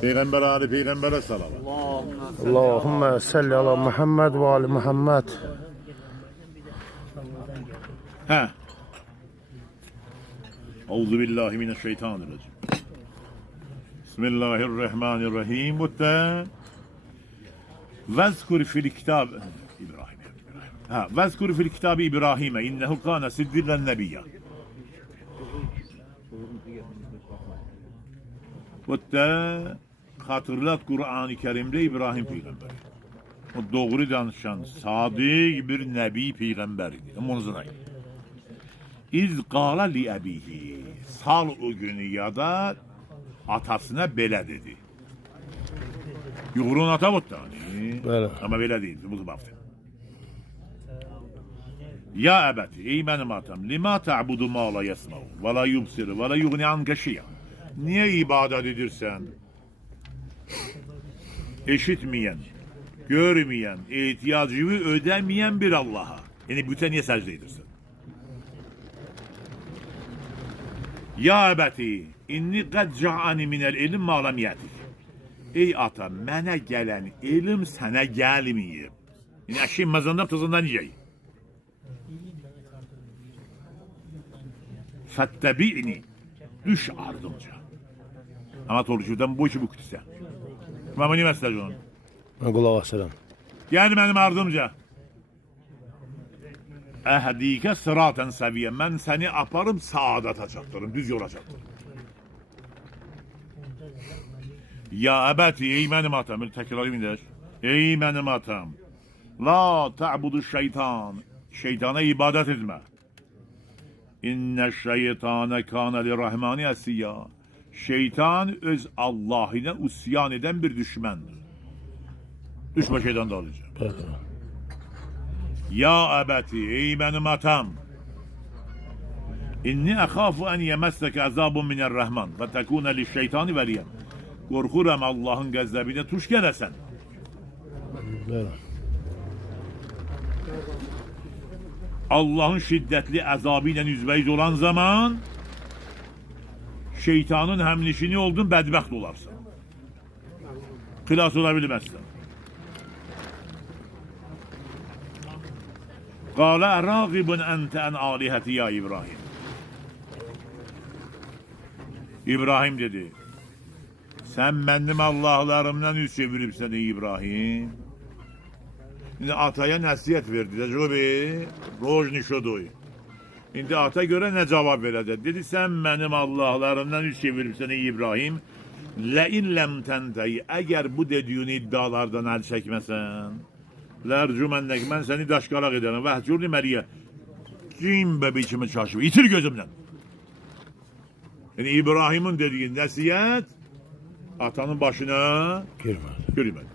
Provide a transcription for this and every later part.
Peygamber Ali Peygamber'e salavat. Allahümme salli ala Muhammed ve ali Muhammed. Ha. Euzu billahi mineşşeytanirracim. Bismillahirrahmanirrahim. Mutta vezkur fil kitab İbrahim. Ha, vezkur fil kitab İbrahim innehu kana siddiqan nebiyya. Mutta hatırlat Kur'an-ı Kerim'de İbrahim peygamber. O doğru danışan, sadık bir nebi peygamberi. Monzunay. İz qala li abihi. Sal o günü ya da atasına belə dedi. Yuğurun ata buttu. Bəli. Ama belə değil. Bu baktı. Ya ebeti, ey benim atam, lima ta'budu ma la yesma'u, ve la yubsiru, ve la yugni anke şey'a. Niye ibadet edirsen? Eşitmeyen, görmeyen, ihtiyacını ödemeyen bir Allah'a. Yani bütün niye secde edirsen? Ya ebeti, inni qad ca'ani minel ilim ma lam yatik. Ey ata, mənə gələn ilim sənə gəlməyib. Yəni əşin məzəndən tuzundan yiyək. Fəttəbi'ni, düş ardımca. Ama torcudan bu işi bu kütüse. Ama ne mesaj onun? Qulaq asıram. Gel benim ardımca. Ehdike sıraten seviye. Ben seni aparım saadata çaktırırım. Düz yola çaktırırım. Ya ebeti ey benim atam. Tekrar emin ey benim atam. La ta'budu şeytan. Şeytana ibadet etme. İnne şeytane kâne li rahmani esiyya. Şeytan öz Allah'ına usyan eden bir düşmandır. Düşme şeytan da alacağım. Ya ebeti ey benim atam. İnni ekhafu en yemesseke azabun minerrahman ve tekune li şeytani veliyem. Korkuram Allah'ın gazabine tuş gelesen. Allah'ın şiddetli azabıyla yüzbeyiz olan zaman şeytanın hemlişini oldun bedbaht olarsın. Kılas olabilmezsin. Kâle râgibun ente en âliheti ya İbrahim. İbrahim dedi. Sen benim Allah'larımdan yüz çeviripsen ey İbrahim. Şimdi ataya nəsiyyət verdi. Təcrübe, roj nişodoy. Şimdi ata göre ne cevap verecek? Dedi sen benim Allah'larımdan yüz çeviripsen ey İbrahim. Le'in lem tenteyi. Eğer bu dediğin iddialardan el çekmesen. Lercümennek ben seni daşkalak ederim. Vehcurni meriye. Kim bebeğimi çarşıva? İtir gözümden. Yani İbrahim'in dediği nəsiyyət atanın başına girmedi.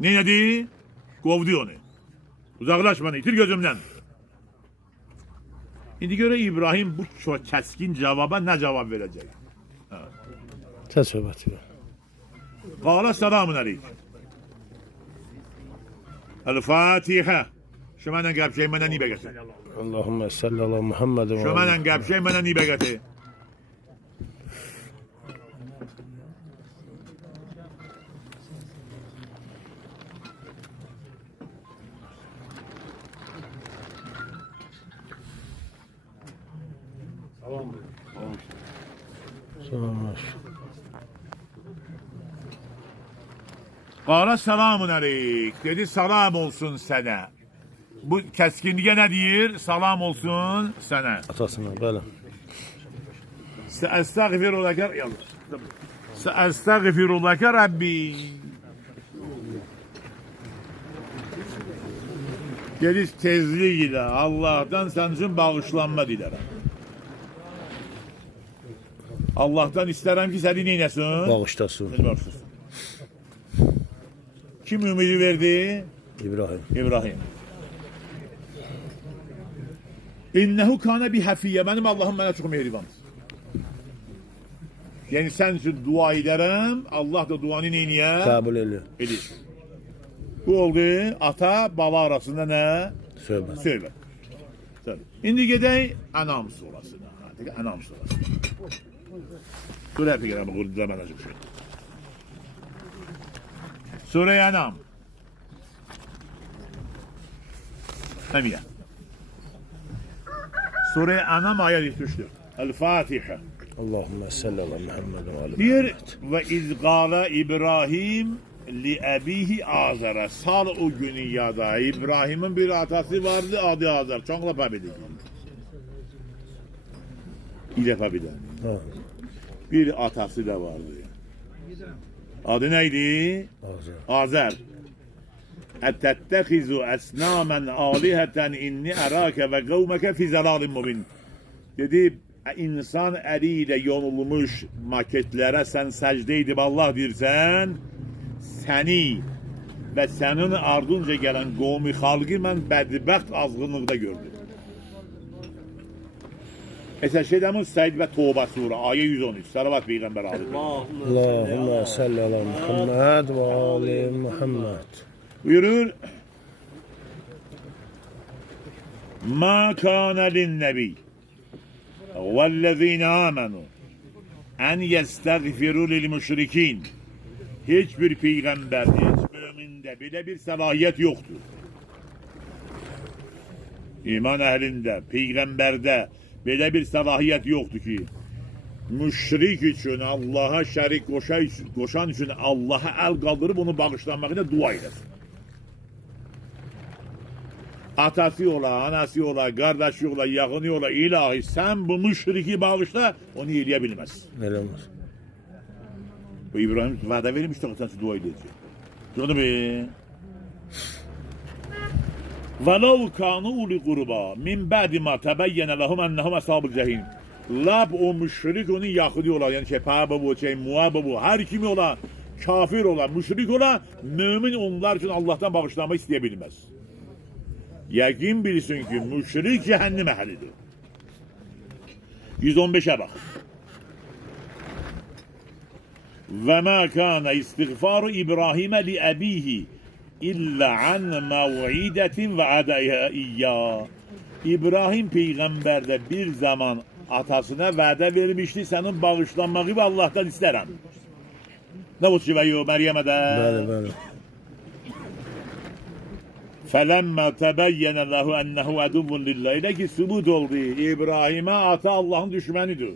Ne dedi? Kovdu onu. Uzaklaş bana, itir gözümden. Şimdi göre İbrahim bu çok keskin cevaba ne cevap verecek? Sen söhbət ver. Qala selamun aleyküm. El-Fatiha. Şu mənə qəbşəy mənə nibə gətir. Allahümme salli ala Muhammed ve Şu ali. mənə qəbşəy mənə nibə gətir. Qala selamun aleyk. Dedi salam olsun sənə. Bu keskinliğe ne deyir? Salam olsun sənə. Atasına, bəli. Estağfirullahə Rabbi. Dedi tezliğiyle Allah'tan senin için bağışlanma dilerim. Allah'tan isterim ki seni neylesin? Bağışlasın. Kim ümidi verdi? İbrahim. İbrahim. İnnehu kana bi hafiyye. Benim Allah'ım bana çok mehribandır. Yani sen için dua ederim. Allah da duanı neyniye? Kabul ediyor. Edir. Bu oldu ata baba arasında ne? Söhbət. Söhbət. İndi gedək Anam surasına. Anam surasına. Dur hep geleme kurdu ben acım şey. Sure-i Enam. Emiye. Sure-i Enam ayet 74. El-Fatiha. Allahümme salli ala Muhammed ve ali Bir ve izgâle İbrahim li ebihi Azer'e. Sal o günü yada. İbrahim'in bir atası vardı, adı Azer. Çok lapa bilir. İlefa bilir. Ha, Bir atası da vardı. Adı neydi? Azer. Azer. Etettehizu esnamen aliheten inni erake ve kavmeke fi zelalim mubin. Dedi, insan eliyle yonulmuş maketlere sen secde edip Allah dirsen, seni ve senin ardınca gelen kavmi halkı ben bedbaxt azgınlıkta gördüm. Mesela şeydemin Seyyid ve Tevbe sure ayet 113. Salavat Peygamber aldı. Allahümme salli ala Muhammed ve ali Muhammed. Buyurur. Ma kana lin nebi vellezine amenu en yestagfiru lil müşrikin. Hiçbir peygamber, hiç müminde bile bir salahiyet yoktur. İman ehlinde, peygamberde böyle bir salahiyet yoktu ki müşrik için, Allah'a şerik koşan için Allah'a el kaldırıp onu bağışlanmakla dua eylesin. Atası ola, anası ola, kardeşi ola, yakını ola, ilahi sen bu müşriki bağışla, onu eyleyebilmez. Öyle olmaz. Bu İbrahim vade vermişti, sen dua edecek. Gördün mü? وَلَوْ كَانُوا اُلِي قُرُبَا مِنْ بَعْدِ مَا تَبَيَّنَ لَهُمْ اَنَّهُمْ اَصْحَابُ الْجَحِيمِ. Lab o müşrik onun yakını ola, yani paba bu, muhabba bu, her kimi ola, kafir ola, müşrik ola, mümin onlar için Allah'tan bağışlanma isteyebilmez. Yakin bilsin ki müşrik cehennem ehlidir. 115'e bak. Ve ma kana istiğfaru İbrahim li abihi illa an mev'idetin ve adaiha iyyah. İbrahim peygamberde bir zaman atasına vədə vermişti, senin bağışlanmağı ve Allah'tan isterim. Ne bu şiveyi Meryem'e de? Bəli, bəli. فَلَمَّا تَبَيَّنَ لَهُ اَنَّهُ عَدُوٌ لِلّٰهِ. Elə ki sübut oldu. İbrahim'e ata Allah'ın düşmenidir.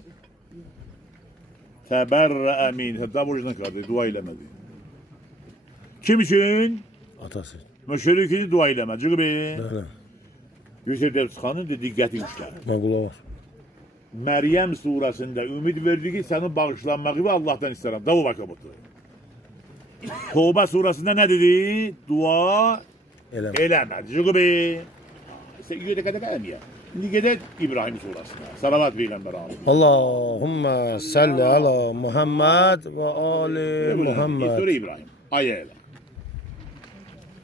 تَبَرَّأَ مِنْهِ. Hatta boşuna kaldı. Dua eylemedi. Kim için? Atası. Müşrikini dua eylemedi. Çünkü Bəli. Yusuf Dervişxanın da diqqəti işlər. Məqula var. Meryem suresinde ümid verdi ki senin bağışlanmağı ve Allah'tan isterim. Davu bakabıtı. Tevbe suresinde ne dedi? Dua Eləmə. elemez. Çünkü sen yüce kadar gelmiyor. Şimdi gidelim İbrahim suresine. Salavat peygamber abi. Allahümme salli ala Muhammed ve ali Muhammed. Sure İbrahim. Ayet.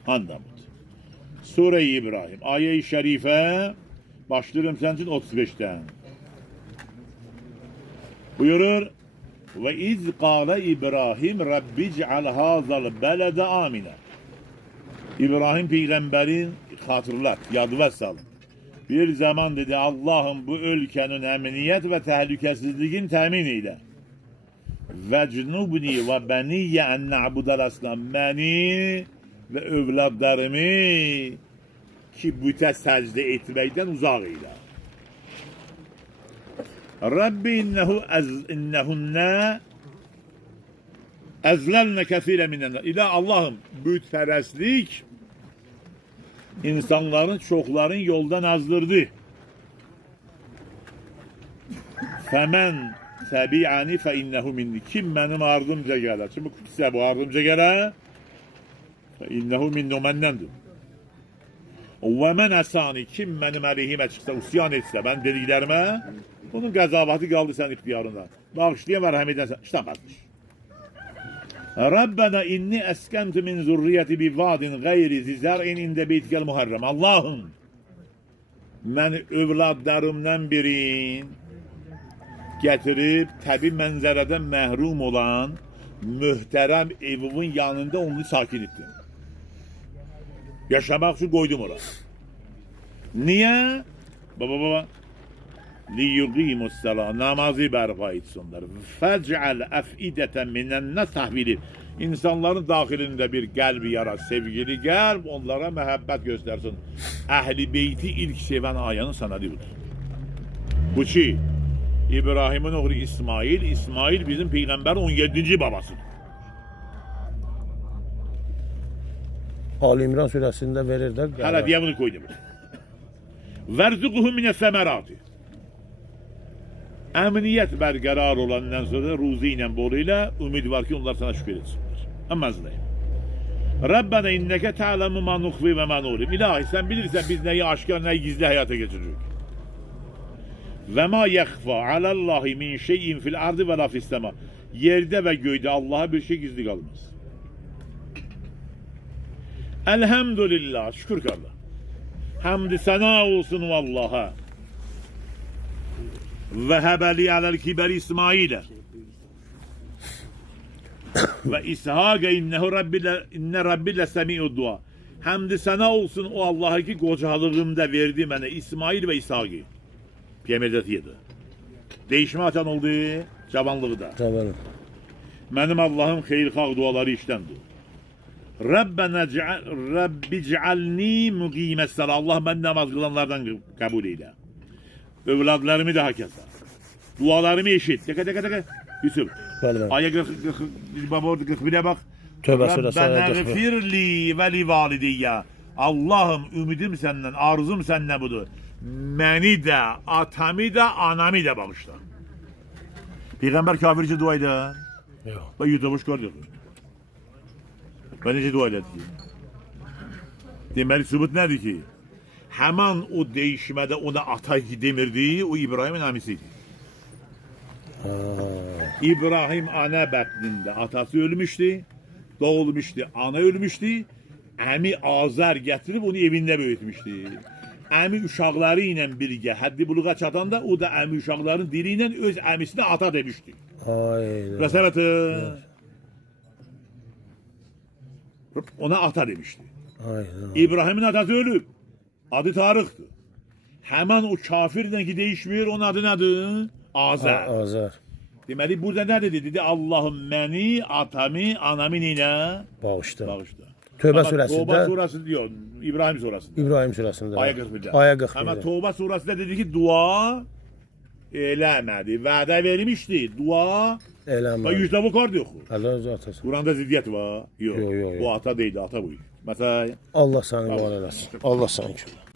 Handamut. Sure İbrahim. Ayet-i şerife başlıyorum senin için 35'ten. Buyurur. Ve iz kâle İbrahim Rabbi c'al hâzal belede amine. İbrahim peygamberin hatırlat, yadı ve salın. Bir zaman dedi Allah'ım bu ülkenin emniyet ve tehlikesizliğin temin eyle. Ve cnubni ve beniyye en na'budel aslam. Beni ve evlatlarımı ki büte secde etmekten uzak eyle. Rabbi innehunne ezlelne kesire minenler. İla Allah'ım bütperestlik insanların çokların yoldan azdırdı. Femen tabi'ani fe innehu minni. Kim benim ardımca gelir? Şimdi kutsa bu ardımca gelir. Fe innehu minnu mennendir. Ve men asani. Kim benim aleyhime çıksa, usyan etse, ben dediklerime, bunun gazavatı kaldı sen ihtiyarında. Bağışlayan merhamet eden sen. İşte bakmış. Rabbena inni eskentu min zurriyeti bi vadin gayri zizar'in inde beytikel muharrem. Allah'ım ben evlatlarımdan birin getirip tabi mənzərədən məhrum olan mühtərəm evimin yanında onu sakin ettim. Yaşamak için koydum oraya. Niye? Baba. liyuqimus salat, namazı bərpa etsinlər. Fec'al afideten minenne tahvilir. İnsanların daxilində bir qəlbi yarat, sevgili qəlb, onlara məhəbbət göstərsin. Əhl-i beyti ilk sevən ayənin sənədi budur. Bu ki, İbrahimin oğlu İsmail, İsmail bizim Peyğəmbərin 17-ci babasıdır. Ali İmran surəsində verir də. Hələ deyə bunu koydum. Vərzuquhum minə səmərati. Əmniyyət bərqərar olandan sonra ruzi ilə, bolu ilə ümid var ki, onlar sana şükür etsinlər. Amma zədəyim. Rabbənə innəkə ta'ləmu ma nuxvi və ma nulim. İlahi, sən bilirsən biz nəyi aşkar, nəyi gizli həyata geçiririk. Və ma yəxfa aləllahi min şeyin fil ardı və la fissəma. Yerdə və göydə Allaha bir şey gizli qalmaz. Elhamdülillah, şükür ki Allah. Hamd-i sənə olsun vallaha. Və həbəli aləl kibər İsmailə. Və İshaqə innə Rabbilə səmi'ud dua. Hamd-i sənə olsun o Allah'a ki qocalığımda verdi mənə İsmail və İshaqı. Peyğəmbəriydi. Değişmə açan oldu cavanlıqda. Tamam. Mənim Allahım xeyirxah duaları işdəndir. Rabbi cealni muqiməs salat. Allah mən namaz qılanlardan qəbul eyle. Övladlarımı daha kəsə. Dualarımı eşit. Dəqə. Yusuf. Bəli. Aya 40 baba orada 41'e bak. Tövbə surəsi Rabbena gfirli və li valideyyə. Allahım ümidim səndən, arzum səndən budur. Məni də, atamı da, anamı da bağışla. Peyğəmbər kafircə dua edir. Yox. Və yutubuş gördük. Və necə dua elədi? Deməli, sübut nədir ki? Həman o değişmədə ona ata demirdi, o İbrahimin əmisiydi. İbrahim ana bətnində atası ölmüşdü, doğulmuşdu, ana ölmüşdü. Əmi Azər gətirib onu evində böyütmüşdü. Əmi uşaqları ilə birgə həddi buluğa çatanda o da əmi uşaqların dili ilə öz əmisinə ata demişdi. Aynen. Rəsəbətə ona ata demişdi. Aynen. İbrahimin atası ölüb. Adı Tarık'tı. Hemen o kafirden ki değişmiyor, onun adı nedir? Azər. Azər. Deməli, burada nə dedi? Dedi, Allahım məni, atamı, anamı ilə Bağışla. bağışla. Tövbə Ama surəsində. Tövbə surası diyor, İbrahim surasında. İbrahim surəsində. Aya 41'de. Aya 41'de. Ama Tövbə surasında dedi ki, dua eləmədi. Vədə vermişdi, dua Eləmə. və yüzdə bu kar yox. Allah razı olsun. Kur'an'da ziddiyet var. Yok. Yok. Bu ata değildi, ata buydu. Mesela Allah səni var eləsin. Allah səni kömək.